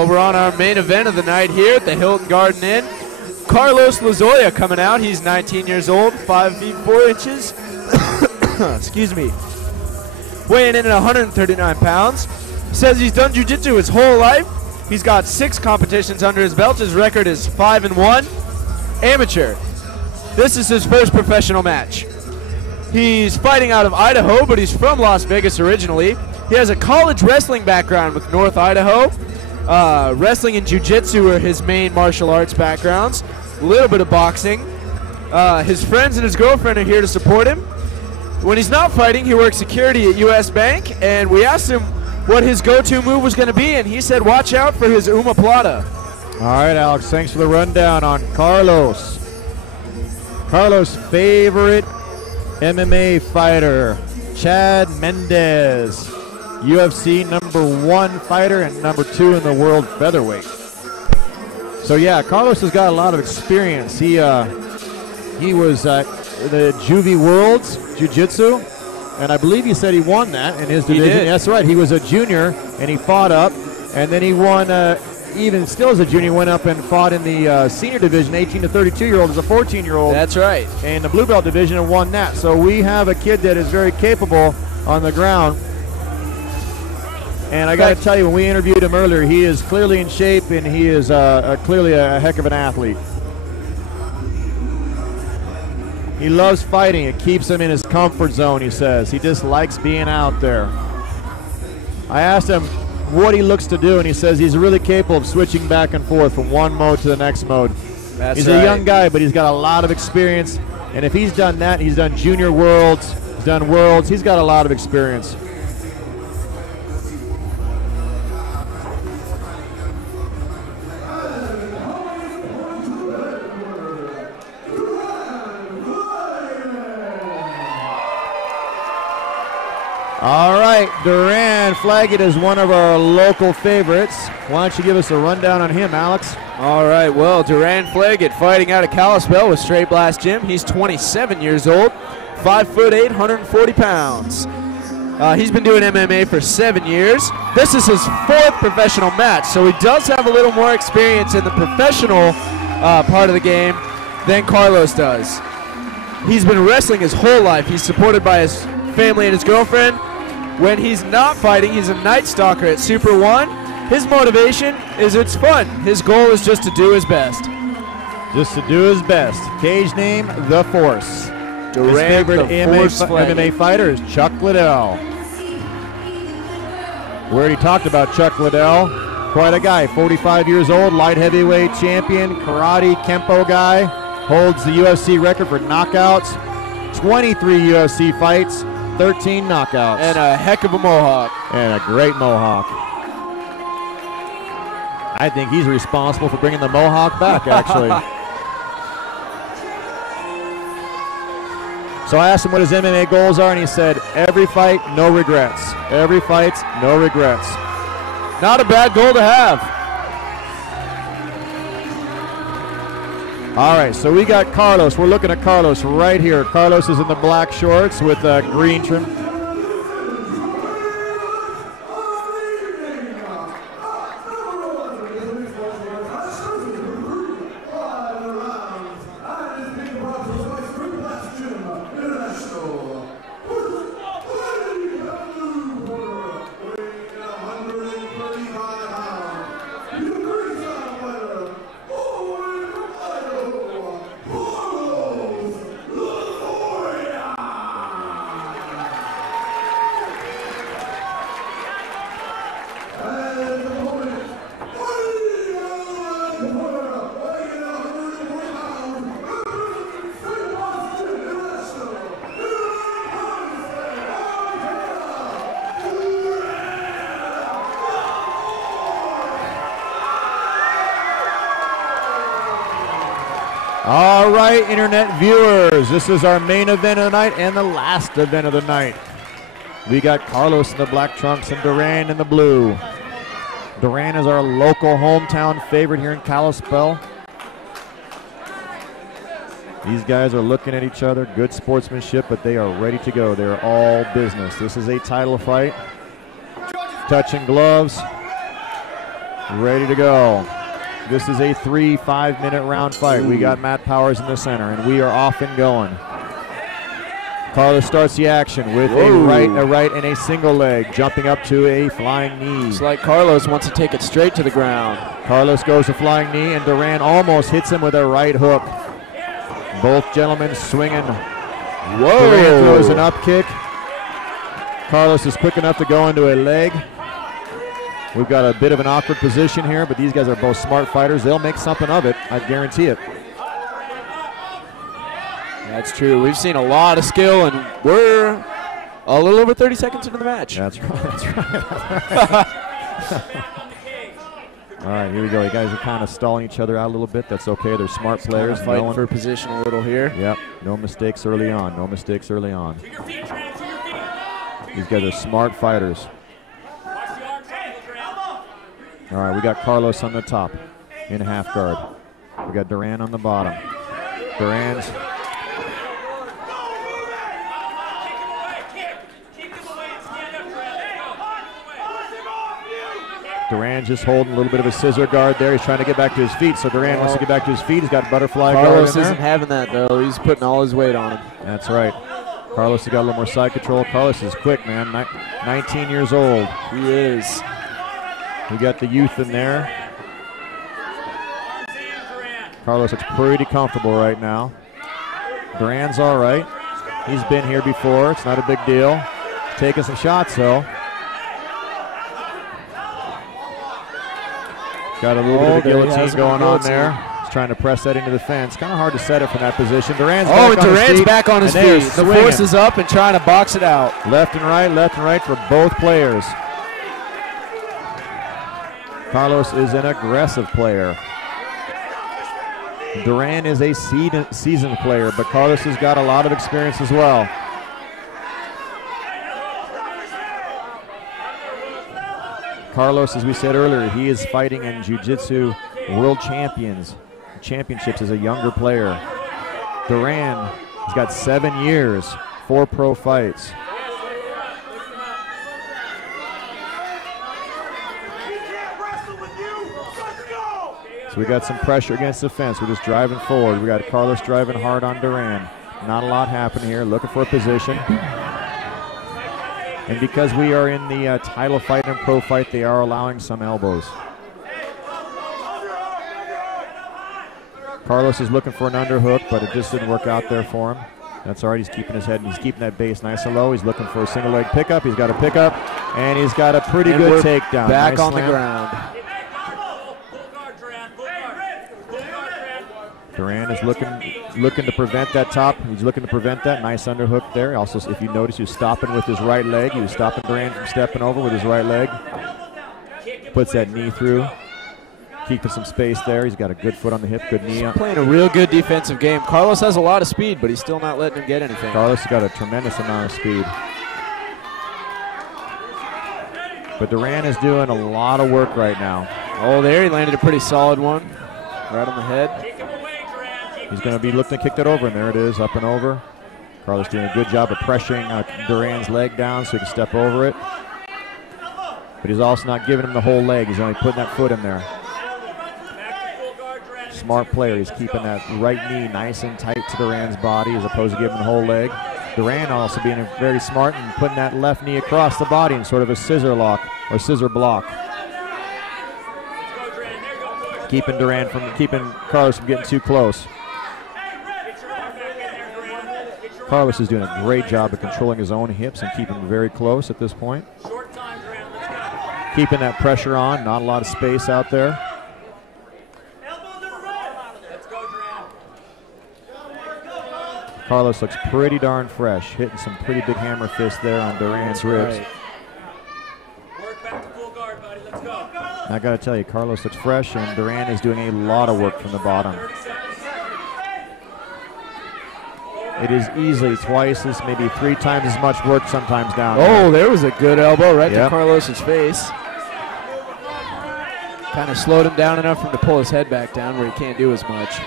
well, we're on our main event of the night here at the Hilton Garden Inn. Carlos Lozoya coming out. He's 19 years old, 5 feet 4 inches. Excuse me. Weighing in at 139 pounds. Says he's done jiu-jitsu his whole life. He's got 6 competitions under his belt. His record is 5-1. Amateur. This is his first professional match. He's fighting out of Idaho, but he's from Las Vegas originally. He has a college wrestling background with North Idaho. Wrestling and jiu-jitsu are his main martial arts backgrounds. A little bit of boxing. His friends and his girlfriend are here to support him. When he's not fighting, he works security at U.S. Bank, and we asked him what his go-to move was going to be, and he said watch out for his omoplata. All right, Alex, thanks for the rundown on Carlos. Carlos' favorite MMA fighter, Chad Mendes, UFC #1 fighter and #2 in the world featherweight. So yeah, Carlos has got a lot of experience. He was the Juvie Worlds Jiu-Jitsu, and I believe he said he won that in his division. He did. That's right. He was a junior, and he fought up, and then he won. Even still as a junior, went up and fought in the senior division, 18 to 32-year-old as a 14-year-old. That's right. In the blue belt division, and won that. So we have a kid that is very capable on the ground. And I got to tell you, when we interviewed him earlier, he is clearly in shape, and he is clearly a heck of an athlete. He loves fighting. It keeps him in his comfort zone, he says. He just likes being out there. I asked him what he looks to do, and he says he's really capable of switching back and forth from one mode to the next mode. He's a young guy, but he's got a lot of experience. And if he's done that, he's done junior worlds, he's done worlds, he's got a lot of experience. All right, Duran Flaget is one of our local favorites. Why don't you give us a rundown on him, Alex? All right, well, Duran Flaget fighting out of Kalispell with Straight Blast Gym. He's 27 years old, 5'8", 140 pounds. He's been doing MMA for 7 years. This is his 4th professional match, so he does have a little more experience in the professional part of the game than Carlos does. He's been wrestling his whole life. He's supported by his family and his girlfriend. When he's not fighting, he's a night stalker at Super 1. His motivation is it's fun. His goal is just to do his best. Just to do his best. Cage name, The Force. His favorite MMA fighter is Chuck Liddell. We already talked about Chuck Liddell. Quite a guy, 45 years old, light heavyweight champion, karate, kempo guy. Holds the UFC record for knockouts. 23 UFC fights. 13 knockouts. And a heck of a mohawk. And a great mohawk. I think he's responsible for bringing the mohawk back, actually. So I asked him what his MMA goals are, and he said, every fight, no regrets. Every fight, no regrets. Not a bad goal to have. All right, so we got Carlos. We're looking at Carlos right here. Carlos is in the black shorts with green trim. All right, internet viewers, this is our main event of the night and the last event of the night. We got Carlos in the black trunks and Duran in the blue. Duran is our local hometown favorite here in Kalispell. These guys are looking at each other, good sportsmanship, but they are ready to go. They're all business. This is a title fight. Touching gloves. ready to go. This is a 3 5-minute round fight. We got Matt Powers in the center, and we are off and going. Carlos starts the action with a right, and a single leg, jumping up to a flying knee. It's like Carlos wants to take it straight to the ground. Carlos goes to flying knee, and Duran almost hits him with a right hook. Both gentlemen swinging. Duran throws an up kick. Carlos is quick enough to go into a leg. We've got a bit of an awkward position here, but these guys are both smart fighters. They'll make something of it, I guarantee it. That's true. We've seen a lot of skill, and we're a little over 30 seconds into the match. That's right. That's right. All right, here we go. You guys are kind of stalling each other out a little bit. That's okay. They're smart players. Fighting for position a little here. Yep. No mistakes early on. No mistakes early on. These guys are smart fighters. All right, we got Carlos on the top in half guard. We got Duran on the bottom. Duran just holding a little bit of a scissor guard there. He's trying to get back to his feet, so Duran wants to get back to his feet. He's got butterfly guard in there. Carlos isn't having that, though. He's putting all his weight on him. That's right. Carlos has got a little more side control. Carlos is quick, man. 19 years old. He is. We got the youth in there. Carlos looks pretty comfortable right now. Duran's all right. He's been here before. It's not a big deal. Taking some shots, though. Got a little bit of a guillotine going on there. He's trying to press that into the fence. Kind of hard to set it from that position. Duran's back on his feet. The force is up and trying to box it out. Left and right for both players. Carlos is an aggressive player. Duran is a seasoned player, but Carlos has got a lot of experience as well. Carlos, as we said earlier, he is fighting in Jiu-Jitsu World Championships as a younger player. Duran has got 7 years, 4 pro fights. So we got some pressure against the fence. We're just driving forward. We got Carlos driving hard on Duran. Not a lot happening here. Looking for a position. And because we are in the title fight and pro fight, they are allowing some elbows. Carlos is looking for an underhook, but it just didn't work out there for him. That's all right. He's keeping his head and he's keeping that base nice and low. He's looking for a single leg pickup. He's got a pickup, and he's got a pretty good takedown. Back nice on slam. the ground. Duran is looking to prevent that top. He's looking to prevent that. Nice underhook there. Also, if you notice, he was stopping with his right leg. He was stopping Duran from stepping over with his right leg. Puts that knee through. Keeping some space there. He's got a good foot on the hip, good knee. He's playing a real good defensive game. Carlos has a lot of speed, but he's still not letting him get anything. Carlos has got a tremendous amount of speed. But Duran is doing a lot of work right now. Oh, there he landed a pretty solid one. Right on the head. He's going to be looking to kick that over, and there it is, up and over. Carlos doing a good job of pressuring Duran's leg down so he can step over it. But he's also not giving him the whole leg. He's only putting that foot in there. Smart player. He's keeping that right knee nice and tight to Duran's body as opposed to giving him the whole leg. Duran also being very smart and putting that left knee across the body in sort of a scissor lock or scissor block. Keeping Carlos from getting too close. Carlos is doing a great job of controlling his own hips and keeping him very close at this point. Keeping that pressure on, not a lot of space out there. Carlos looks pretty darn fresh, hitting some pretty big hammer fists there on Duran's ribs. I got to tell you, Carlos looks fresh, and Duran is doing a lot of work from the bottom. It is easily twice as, maybe 3 times as much work sometimes down there. There was a good elbow right to Carlos's face. Kind of slowed him down enough for him to pull his head back down where he can't do as much.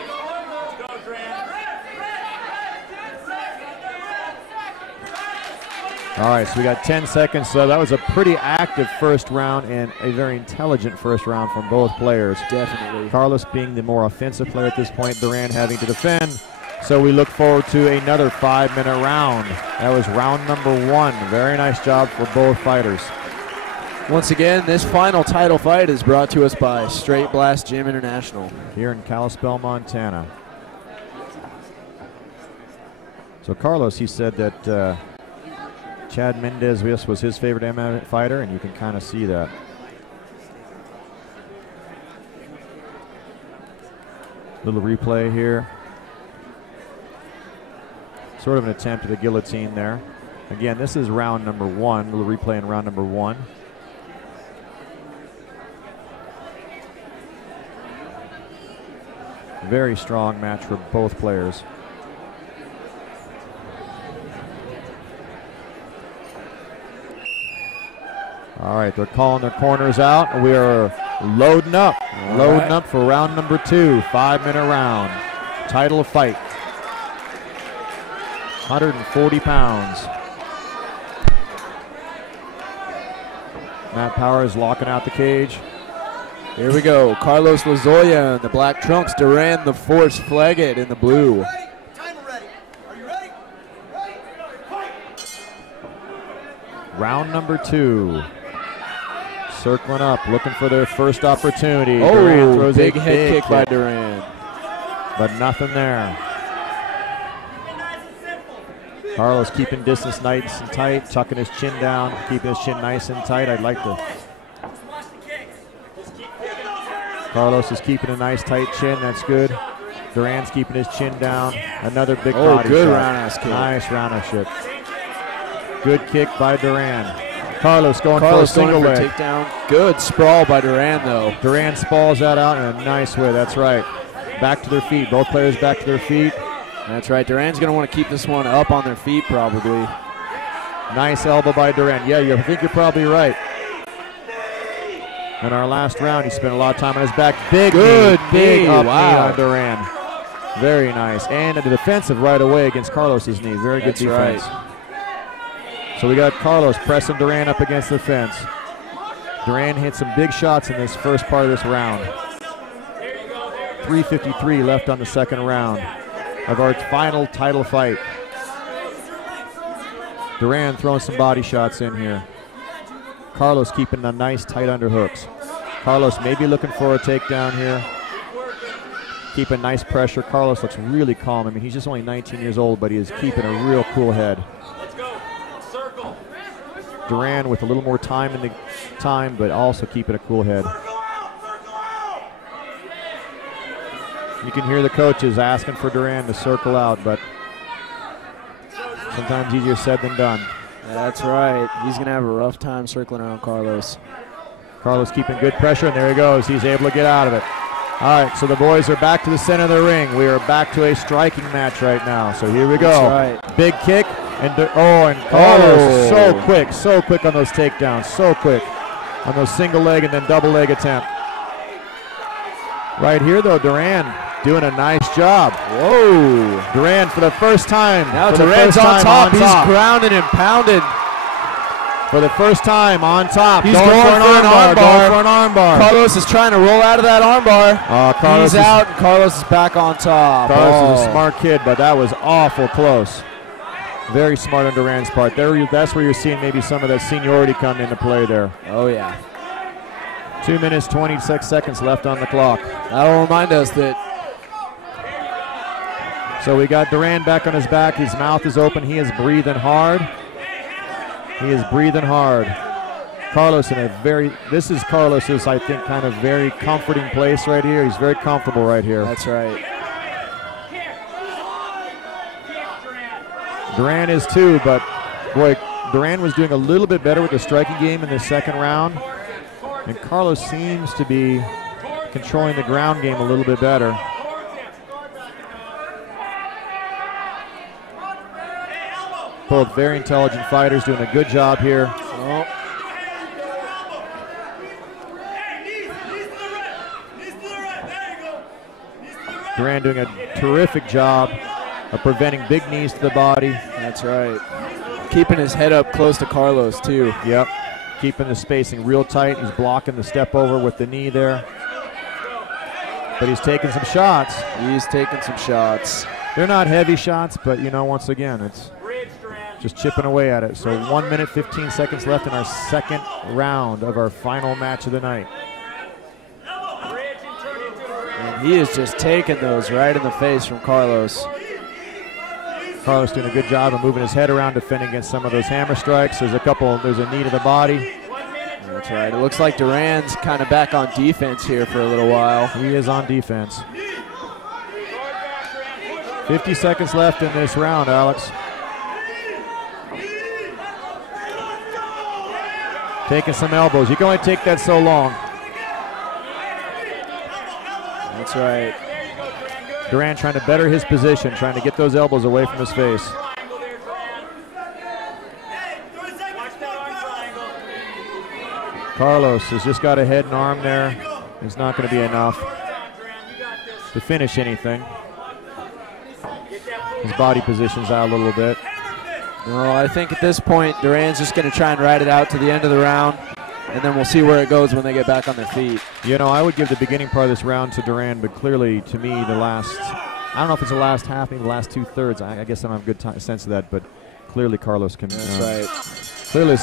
All right, so we got 10 seconds. So that was a pretty active first round and a very intelligent first round from both players. Definitely. Carlos being the more offensive player at this point, Duran having to defend. So we look forward to another 5-minute round. That was round number 1. Very nice job for both fighters. Once again, this final title fight is brought to us by Straight Blast Gym International. Here in Kalispell, Montana. So Carlos, he said that Chad Mendez was his favorite MMA fighter, and you can kind of see that. Little replay here. Sort of an attempt at a guillotine there. Again, this is round number 1. Little replay in round number 1. Very strong match for both players. All right, they're calling their corners out. We are loading up. Loading up for round number 2, 5-minute round. Title fight. 140 pounds. Matt Powers locking out the cage. Here we go. Carlos Lozoya in the black trunks. Duran the Force Flaget in the blue. Round number 2. Circling up, looking for their first opportunity. Oh, Duran throws big a head big kick by Duran. But nothing there. Carlos keeping distance nice and tight, tucking his chin down, keeping his chin nice and tight. I'd like to. Carlos is keeping a nice tight chin. That's good. Duran's keeping his chin down. Another big body good shot. roundhouse kick. Nice roundhouse kick. Good kick by Duran. Carlos going for a single leg. Takedown. Good sprawl by Duran, though. Duran spalls that out in a nice way. That's right. Back to their feet. Both players back to their feet. That's right. Duran's going to want to keep this one up on their feet, probably. Nice elbow by Duran. Yeah, I think you're probably right. In our last round, he spent a lot of time on his back. Big knee up knee on Duran. Very nice. And a defensive right away against Carlos's knee. Very good defense. Right. So we got Carlos pressing Duran up against the fence. Duran hit some big shots in this first part of this round. 3:53 left on the second round of our final title fight. Duran throwing some body shots in here. Carlos keeping the nice tight underhooks. Carlos maybe looking for a takedown here. Keeping nice pressure. Carlos looks really calm. I mean, he's just only 19 years old, but he is keeping a real cool head. Duran with a little more time in the time, but also keeping a cool head. You can hear the coaches asking for Duran to circle out, but sometimes easier said than done. That's right. He's going to have a rough time circling around Carlos. Carlos keeping good pressure, and there he goes. He's able to get out of it. All right, so the boys are back to the center of the ring. We are back to a striking match right now. So here we go. That's right. Big kick. And Carlos so quick on those takedowns, so quick on those single leg and then double leg attempt. Right here though, Duran doing a nice job. Whoa. Duran for the first time. Now Duran's on top. He's grounded and pounded. For the first time on top. He's going for an armbar. Carlos is trying to roll out of that armbar. He's out and Carlos is back on top. Carlos is a smart kid, but that was awful close. Very smart on Duran's part. That's where you're seeing maybe some of that seniority come into play there. Oh, yeah. 2 minutes, 26 seconds left on the clock. That'll remind us that. So we got Duran back on his back. His mouth is open. He is breathing hard. Carlos in a this is Carlos's, I think, kind of very comforting place right here. He's very comfortable right here. That's right. Duran is too, but boy, Duran was doing a little bit better with the striking game in the second round, and Carlos seems to be controlling the ground game a little bit better. Both very intelligent fighters doing a good job here. Oh. Duran doing a terrific job of preventing big knees to the body. That's right. keeping his head up close to Carlos, too. Yep. Keeping the spacing real tight. He's blocking the step over with the knee there. But he's taking some shots. He's taking some shots. They're not heavy shots, but, you know, once again, it's just chipping away at it. So 1 minute, 15 seconds left in our second round of our final match of the night. And he is just taking those right in the face from Carlos. Carlos doing a good job of moving his head around, defending against some of those hammer strikes. There's a knee to the body. That's right. It looks like Duran's kind of back on defense here for a little while. He is on defense. 50 seconds left in this round, Alex. Taking some elbows. You can only take that so long. That's right. Duran trying to better his position, trying to get those elbows away from his face. Carlos has just got a head and arm there. It's not going to be enough to finish anything. His body position's out a little bit. No, I think at this point, Duran's just going to try and ride it out to the end of the round, and then we'll see where it goes when they get back on their feet. You know, I would give the beginning part of this round to Duran, but clearly, to me, the last, I don't know if it's the last half, maybe the last 2/3. I guess I don't have a good sense of that, but clearly Carlos can. That's right. Clearly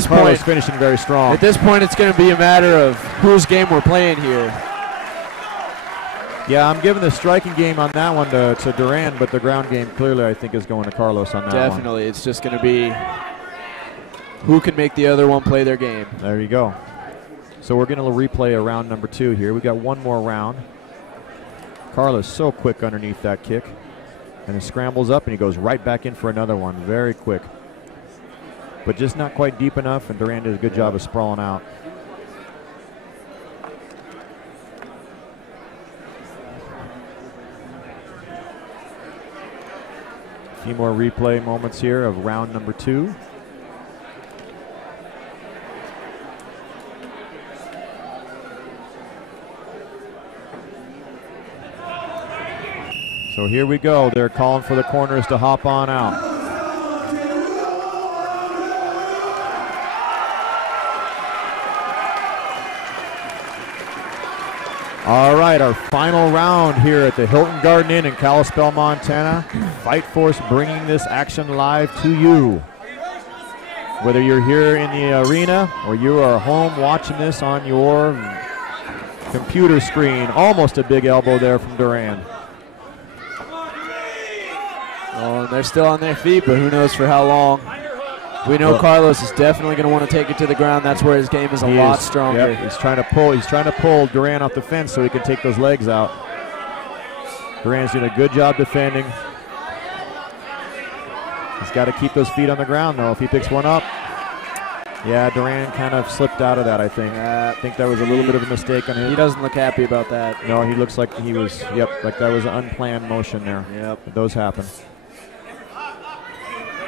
Carlos finishing very strong. At this point, it's going to be a matter of whose game we're playing here. Yeah, I'm giving the striking game on that one to Duran, but the ground game clearly I think is going to Carlos on that one. Definitely. It's just going to be who can make the other one play their game. There you go. So we're going to replay a round number 2 here. We got one more round. Carlos so quick underneath that kick. And he scrambles up and he goes right back in for another one. Very quick. But just not quite deep enough, and Duran did a good job of sprawling out. A few more replay moments here of round number 2. So here we go. They're calling for the corners to hop on out. All right, our final round here at the Hilton Garden Inn in Kalispell, Montana. Fightforce bringing this action live to you. Whether you're here in the arena or you are home watching this on your computer screen. Almost a big elbow there from Duran. Oh, and they're still on their feet, but who knows for how long. We know Carlos is definitely going to want to take it to the ground. That's where his game is a lot stronger. Yep, he's trying to pull Duran off the fence so he can take those legs out. Duran's doing a good job defending. He's got to keep those feet on the ground, though. If he picks one up, yeah, Duran kind of slipped out of that, I think. I think that was a little bit of a mistake on him. He doesn't look happy about that. No, he looks like he was, like that was an unplanned motion there. Yep. Those happen.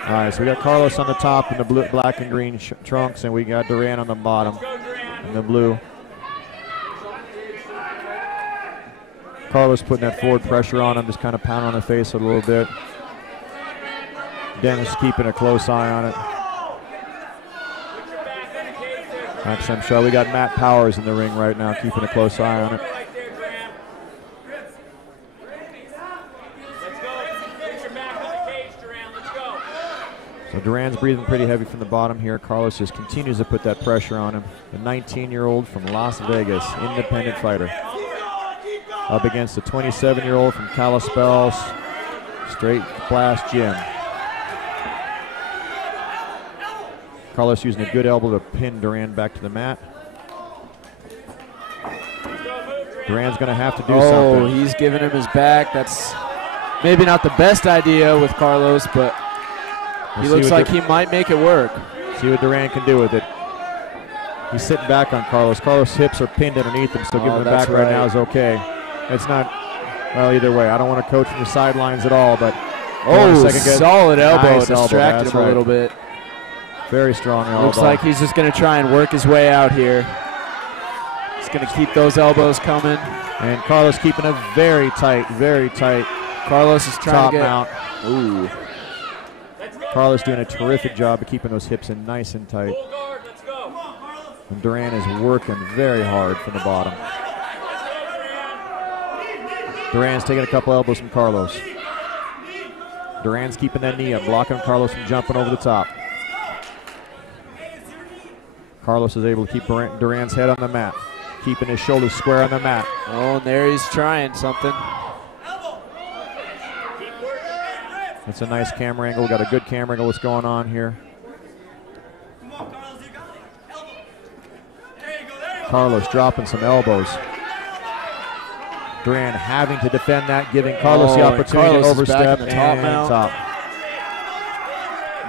All right, so we got Carlos on the top in the blue, black and green trunks, and we got Duran on the bottom in the blue. Carlos putting that forward pressure on him, just kind of pounding on the face a little bit. Dennis keeping a close eye on it. Actually, I'm sure we got Matt Powers in the ring right now, keeping a close eye on it. So Duran's breathing pretty heavy from the bottom here. Carlos just continues to put that pressure on him. The 19-year-old from Las Vegas, independent fighter. Up against the 27-year-old from Kalispell Straight Flash Gym. Carlos using a good elbow to pin Duran back to the mat. Duran's going to have to do something. Oh, he's giving him his back. That's maybe not the best idea with Carlos, but he looks like he might make it work. See what Duran can do with it. He's sitting back on Carlos. Carlos' hips are pinned underneath him, so giving him back right now is okay. It's not, well, either way. I don't want to coach from the sidelines at all, but solid elbow. Nice Distracted him a little bit. Very strong elbow. Looks like he's just going to try and work his way out here. He's going to keep those elbows coming. And Carlos keeping a very tight Carlos is trying to get mount. Ooh. Carlos doing a terrific job of keeping those hips in nice and tight. And Duran is working very hard from the bottom. Duran's taking a couple elbows from Carlos. Duran's keeping that knee up, blocking Carlos from jumping over the top. Carlos is able to keep Duran's head on the mat, keeping his shoulders square on the mat. Oh, and there he's trying something. It's a nice camera angle. Got a good camera angle. What's going on here? Carlos dropping some elbows. Duran having to defend that, giving Carlos the opportunity to overstep and top.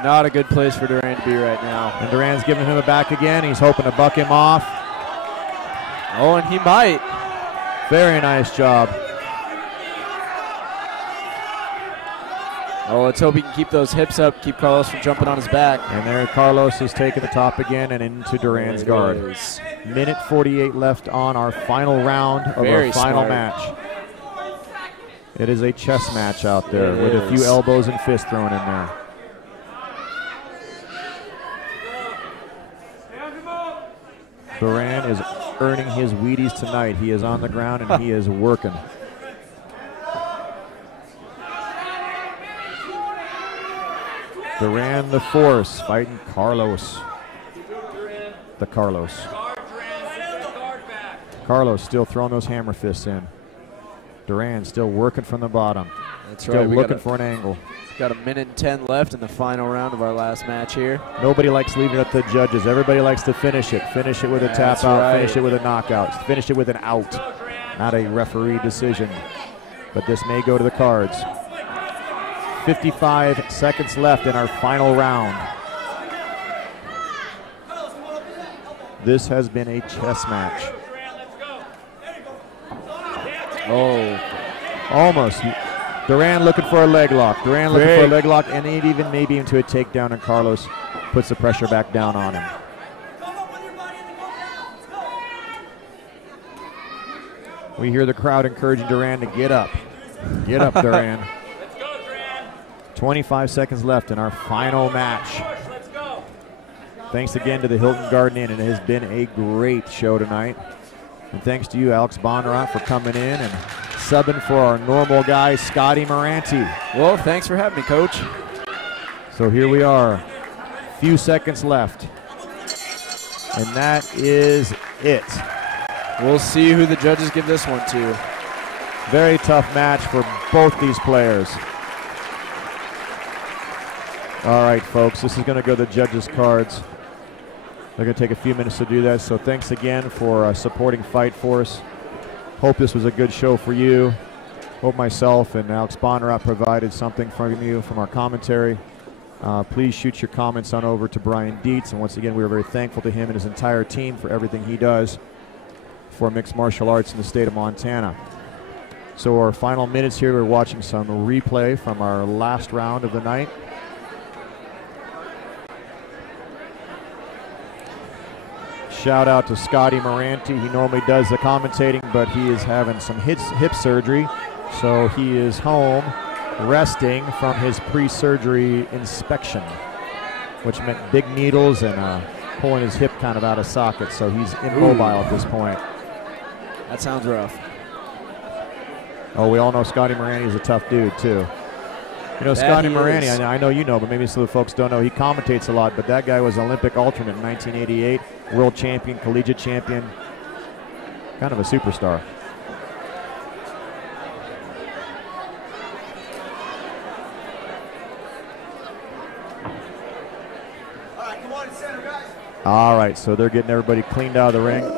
Not a good place for Duran to be right now. And Duran's giving him a back again. He's hoping to buck him off. Oh, and he might. Very nice job. Oh, let's hope he can keep those hips up, keep Carlos from jumping on his back. And there Carlos is taking the top again and into Duran's guard. Minute 48 left on our final round of our final match. It is a chess match out there with a few elbows and fists thrown in there. Duran is earning his Wheaties tonight. He is on the ground and he is working. Duran the Force fighting Carlos. The Carlos. Carlos still throwing those hammer fists in. Duran still working from the bottom. That's still right. looking for an angle. Got a minute and 10 left in the final round of our last match here. Nobody likes leaving it up to the judges. Everybody likes to finish it. Finish it with a tap out. Finish it with a knockout. Finish it with an out. Not a referee decision. But this may go to the cards. 55 seconds left in our final round. This has been a chess match. Oh, almost. Duran looking for a leg lock. Duran looking for a leg lock, and even maybe into a takedown, and Carlos puts the pressure back down on him. We hear the crowd encouraging Duran to get up. Get up, Duran. 25 seconds left in our final match. Thanks again to the Hilton Garden Inn, and it has been a great show tonight. And thanks to you, Alex Bondurant, for coming in and subbing for our normal guy, Scotty Moranti. Well, thanks for having me, Coach. So here we are, few seconds left. And that is it. We'll see who the judges give this one to. Very tough match for both these players. All right, folks, this is going to go to the judges' cards. They're going to take a few minutes to do that, so thanks again for supporting Fightforce. Hope this was a good show for you. Hope myself and Alex Bondurant provided something from you from our commentary. Please shoot your comments on over to Brian Dietz, and once again, we are very thankful to him and his entire team for everything he does for mixed martial arts in the state of Montana. So our final minutes here, we're watching some replay from our last round of the night. Shout out to Scotty Moranti. He normally does the commentating, but he is having some hip surgery, so he is home resting from his pre-surgery inspection, which meant big needles and pulling his hip kind of out of socket, so he's immobile at this point. That sounds rough. Oh, we all know Scotty Moranti is a tough dude, too. You know, Scotty Moranti, I know you know, but maybe some of the folks don't know. He commentates a lot, but that guy was Olympic alternate in 1988, world champion, collegiate champion, kind of a superstar. All right, come on, center, guys. All right, so they're getting everybody cleaned out of the ring.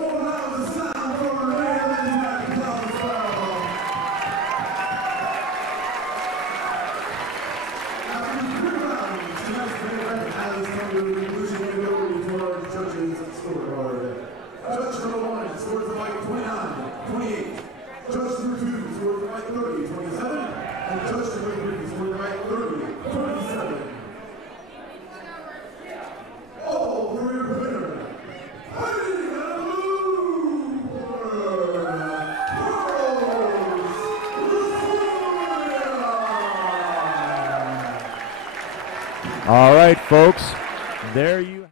All right, folks. There you